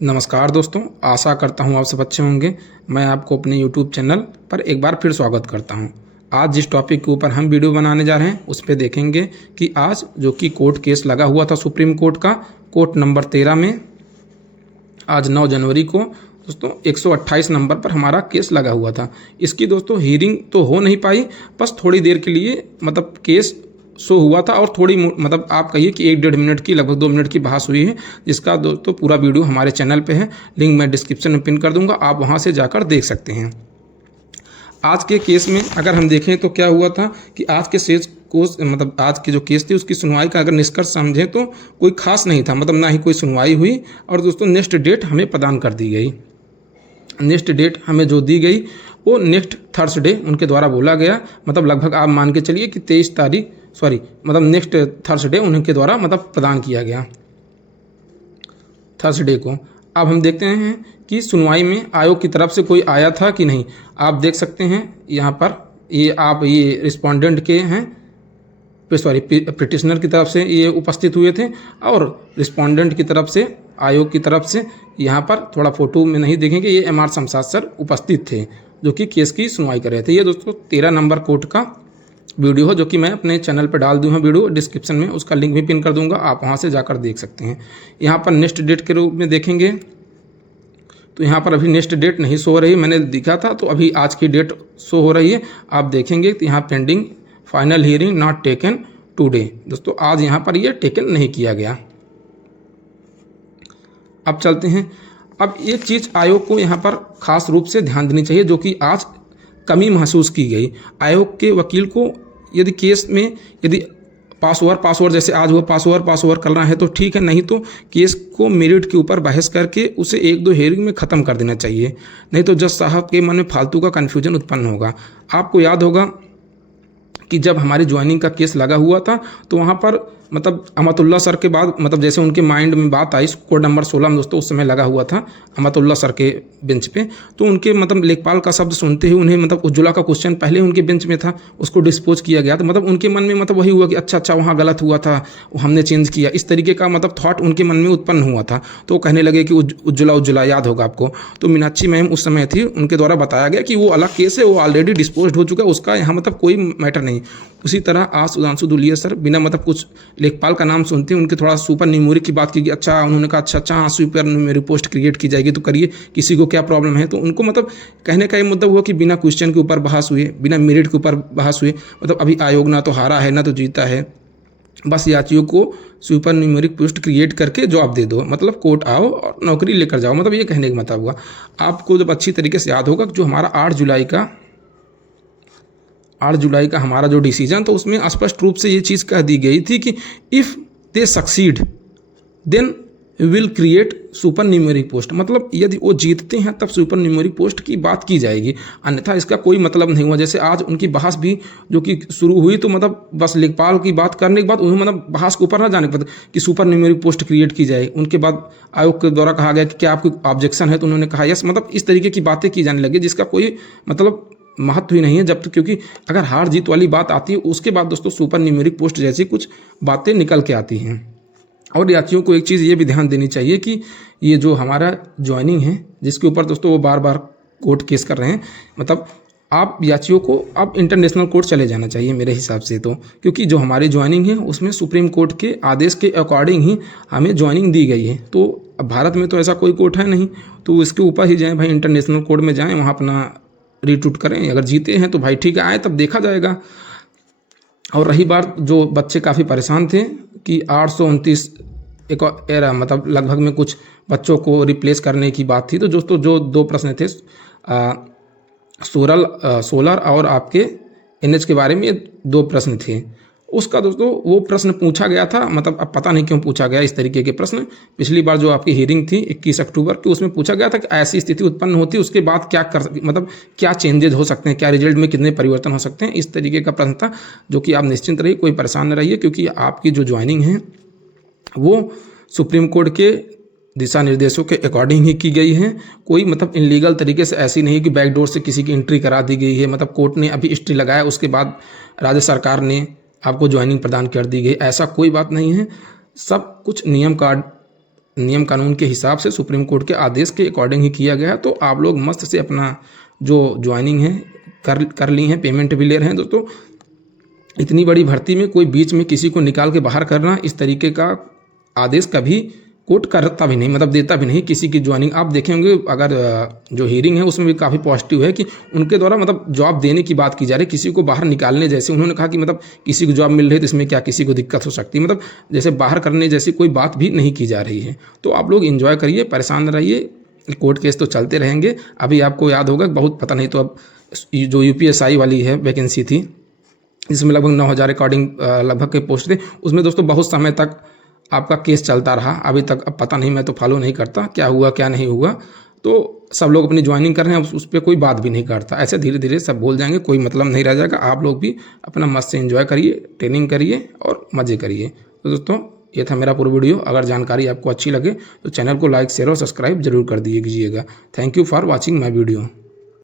नमस्कार दोस्तों, आशा करता हूँ आप सब अच्छे होंगे। मैं आपको अपने YouTube चैनल पर एक बार फिर स्वागत करता हूँ। आज जिस टॉपिक के ऊपर हम वीडियो बनाने जा रहे हैं उस पर देखेंगे कि आज जो कि कोर्ट केस लगा हुआ था सुप्रीम कोर्ट का, कोर्ट नंबर 13 में, आज 9 जनवरी को दोस्तों 128 नंबर पर हमारा केस लगा हुआ था। इसकी दोस्तों हीयरिंग तो हो नहीं पाई, बस थोड़ी देर के लिए मतलब केस शो हुआ था और थोड़ी मतलब आप कहिए कि 1-1.5 मिनट की, लगभग 2 मिनट की बहस हुई है, जिसका दोस्तों पूरा वीडियो हमारे चैनल पे है। लिंक मैं डिस्क्रिप्शन में पिन कर दूंगा, आप वहां से जाकर देख सकते हैं। आज के केस में अगर हम देखें तो क्या हुआ था कि आज के केस को मतलब आज की जो केस थी उसकी सुनवाई का अगर निष्कर्ष समझें तो कोई खास नहीं था, मतलब ना ही कोई सुनवाई हुई। और दोस्तों नेक्स्ट डेट हमें प्रदान कर दी गई। नेक्स्ट डेट हमें जो दी गई वो नेक्स्ट थर्सडे उनके द्वारा बोला गया, मतलब लगभग आप मान के चलिए कि 23 तारीख मतलब नेक्स्ट थर्सडे उनके द्वारा मतलब प्रदान किया गया थर्सडे को। अब हम देखते हैं कि सुनवाई में आयोग की तरफ से कोई आया था कि नहीं। आप देख सकते हैं यहाँ पर ये रिस्पोंडेंट के हैं, पिटिशनर की तरफ से ये उपस्थित हुए थे और रिस्पोंडेंट की तरफ से, आयोग की तरफ से यहाँ पर थोड़ा फोटो में नहीं देखेंगे, ये एम आर शमशाद सर उपस्थित थे जो कि केस की सुनवाई कर रहे थे। ये दोस्तों 13 नंबर कोर्ट का वीडियो है जो कि मैं अपने चैनल पर डाल दूँ वीडियो डिस्क्रिप्शन में, उसका लिंक भी पिन कर दूंगा, आप वहाँ से जाकर देख सकते हैं। यहाँ पर नेक्स्ट डेट के रूप में देखेंगे तो यहाँ पर अभी नेक्स्ट डेट नहीं शो हो रही, मैंने दिखा था तो अभी आज की डेट शो हो रही है। आप देखेंगे तो यहाँ pending final hearing not taken today, दोस्तों आज यहाँ पर ये टेकन नहीं किया गया। अब चलते हैं, अब एक चीज़ आयोग को यहाँ पर खास रूप से ध्यान देनी चाहिए जो कि आज कमी महसूस की गई। आयोग के वकील को यदि केस में यदि पास ओवर जैसे आज वो पास ओवर करना है तो ठीक है, नहीं तो केस को मेरिट के ऊपर बहस करके उसे 1-2 हेयरिंग में ख़त्म कर देना चाहिए, नहीं तो जज साहब के मन में फालतू का कन्फ्यूजन उत्पन्न होगा। आपको याद होगा कि जब हमारी ज्वाइनिंग का केस लगा हुआ था तो वहाँ पर मतलब अहमदुल्ला सर के बाद मतलब जैसे उनके माइंड में बात आई, कोड नंबर 16 में दोस्तों उस समय लगा हुआ था अहमदुल्ला सर के बेंच पे, तो उनके मतलब लेखपाल का शब्द सुनते ही उन्हें मतलब उज्ज्वला का क्वेश्चन पहले उनके बेंच में था, उसको डिस्पोज किया गया। तो मतलब उनके मन में मतलब वही हुआ कि अच्छा वहाँ गलत हुआ था, हमने चेंज किया, इस तरीके का मतलब थॉट उनके मन में उत्पन्न हुआ था। तो कहने लगे कि उज्ज्वला याद होगा आपको, तो मीनाक्षी मैम उस समय थी, उनके द्वारा बताया गया कि वो अलग केस है, वो ऑलरेडी डिस्पोज हो चुका है, उसका यहाँ मतलब कोई मैटर नहीं। उसी तरह आज सुधांशु दुलिया सर बिना मतलब कुछ लेखपाल का नाम सुनते हैं उनके थोड़ा सुपर न्यूमेरिक की बात की कि अच्छा, उन्होंने कहा अच्छा हाँ सुपर न्यूमेरिक पोस्ट क्रिएट की जाएगी तो करिए, किसी को क्या प्रॉब्लम है। तो उनको मतलब कहने का ये मतलब हुआ कि बिना क्वेश्चन के ऊपर बहस हुई, बिना मेरिट के ऊपर बहस हुई, मतलब अभी आयोग ना तो हारा है ना तो जीता है, बस याचियों को सुपर न्यूमेरिक पोस्ट क्रिएट करके जॉब दे दो, मतलब कोर्ट आओ और नौकरी लेकर जाओ, मतलब ये कहने का मतलब हुआ। आपको जब अच्छी तरीके से याद होगा जो हमारा 8 जुलाई का हमारा जो डिसीजन तो उसमें स्पष्ट रूप से ये चीज़ कह दी गई थी कि if they succeed then will create super numeric post, मतलब यदि वो जीतते हैं तब सुपर न्यूमेरिक पोस्ट की बात की जाएगी, अन्यथा इसका कोई मतलब नहीं हुआ। जैसे आज उनकी बहस भी जो कि शुरू हुई तो मतलब बस लेखपाल की बात करने के बाद उन्हें मतलब बहस के ऊपर ना जाने पता कि सुपर न्यूमेरिक पोस्ट क्रिएट की जाए। उनके बाद आयोग के द्वारा कहा गया कि क्या आपकी ऑब्जेक्शन है, तो उन्होंने कहा यस, मतलब इस तरीके की बातें की जाने लगी जिसका कोई मतलब महत्व ही नहीं है। जब तक क्योंकि अगर हार जीत वाली बात आती है उसके बाद दोस्तों सुपर न्यूमेरिक पोस्ट जैसी कुछ बातें निकल के आती हैं। और यात्रियों को एक चीज़ ये भी ध्यान देनी चाहिए कि ये जो हमारा ज्वाइनिंग है जिसके ऊपर दोस्तों वो बार बार कोर्ट केस कर रहे हैं, मतलब आप यात्रियों को अब इंटरनेशनल कोर्ट चले जाना चाहिए मेरे हिसाब से, तो क्योंकि जो हमारी ज्वाइनिंग है उसमें सुप्रीम कोर्ट के आदेश के अकॉर्डिंग ही हमें ज्वाइनिंग दी गई है। तो अब भारत में तो ऐसा कोई कोर्ट है नहीं, तो इसके ऊपर ही जाएँ भाई, इंटरनेशनल कोर्ट में जाएँ, वहाँ अपना रीटूट करें, अगर जीते हैं तो भाई ठीक है, आए तब देखा जाएगा। और रही बात जो बच्चे काफ़ी परेशान थे कि 829 एक एरा मतलब लगभग में कुछ बच्चों को रिप्लेस करने की बात थी, तो दोस्तों जो 2 प्रश्न थे सोलर और आपके एनएच के बारे में 2 प्रश्न थे, उसका दोस्तों वो प्रश्न पूछा गया था, मतलब अब पता नहीं क्यों पूछा गया इस तरीके के प्रश्न। पिछली बार जो आपकी हियरिंग थी 21 अक्टूबर की उसमें पूछा गया था कि ऐसी स्थिति उत्पन्न होती है उसके बाद क्या कर मतलब क्या चेंजेज हो सकते हैं, क्या रिजल्ट में कितने परिवर्तन हो सकते हैं, इस तरीके का प्रश्न था। जो कि आप निश्चिंत रहिए, कोई परेशान न रहिए, क्योंकि आपकी जो ज्वाइनिंग है वो सुप्रीम कोर्ट के दिशा निर्देशों के अकॉर्डिंग ही की गई है। कोई मतलब इनलीगल तरीके से ऐसी नहीं कि बैकडोर से किसी की एंट्री करा दी गई है, मतलब कोर्ट ने अभी स्टे लगाया उसके बाद राज्य सरकार ने आपको ज्वाइनिंग प्रदान कर दी गई, ऐसा कोई बात नहीं है। सब कुछ नियम का नियम कानून के हिसाब से सुप्रीम कोर्ट के आदेश के अकॉर्डिंग ही किया गया है। तो आप लोग मस्त से अपना जो ज्वाइनिंग है कर ली हैं, पेमेंट भी ले रहे हैं दोस्तों। इतनी बड़ी भर्ती में कोई बीच में किसी को निकाल के बाहर करना, इस तरीके का आदेश कभी कोर्ट करता भी नहीं, मतलब देता भी नहीं किसी की ज्वाइनिंग। आप देखे होंगे अगर जो हियरिंग है उसमें भी काफ़ी पॉजिटिव है कि उनके द्वारा मतलब जॉब देने की बात की जा रही है, किसी को बाहर निकालने जैसे उन्होंने कहा कि मतलब किसी को जॉब मिल रही है तो इसमें क्या किसी को दिक्कत हो सकती है, मतलब जैसे बाहर करने जैसी कोई बात भी नहीं की जा रही है। तो आप लोग इन्जॉय करिए, परेशान न रहिए, कोर्ट केस तो चलते रहेंगे। अभी आपको याद होगा बहुत, पता नहीं तो अब जो UPSI वाली है वैकेंसी थी जिसमें लगभग 9,000 अकॉर्डिंग लगभग के पोस्ट थे, उसमें दोस्तों बहुत समय तक आपका केस चलता रहा अभी तक। अब पता नहीं, मैं तो फॉलो नहीं करता क्या हुआ क्या नहीं हुआ। तो सब लोग अपनी ज्वाइनिंग कर रहे हैं, उस पर कोई बात भी नहीं करता। ऐसे धीरे धीरे सब भूल जाएंगे, कोई मतलब नहीं रह जाएगा। आप लोग भी अपना मस्त से एंजॉय करिए, ट्रेनिंग करिए और मज़े करिए। तो दोस्तों ये था मेरा पूरा वीडियो। अगर जानकारी आपको अच्छी लगे तो चैनल को लाइक शेयर और सब्सक्राइब जरूर कर दीजिएगा। Thank you for watching my video.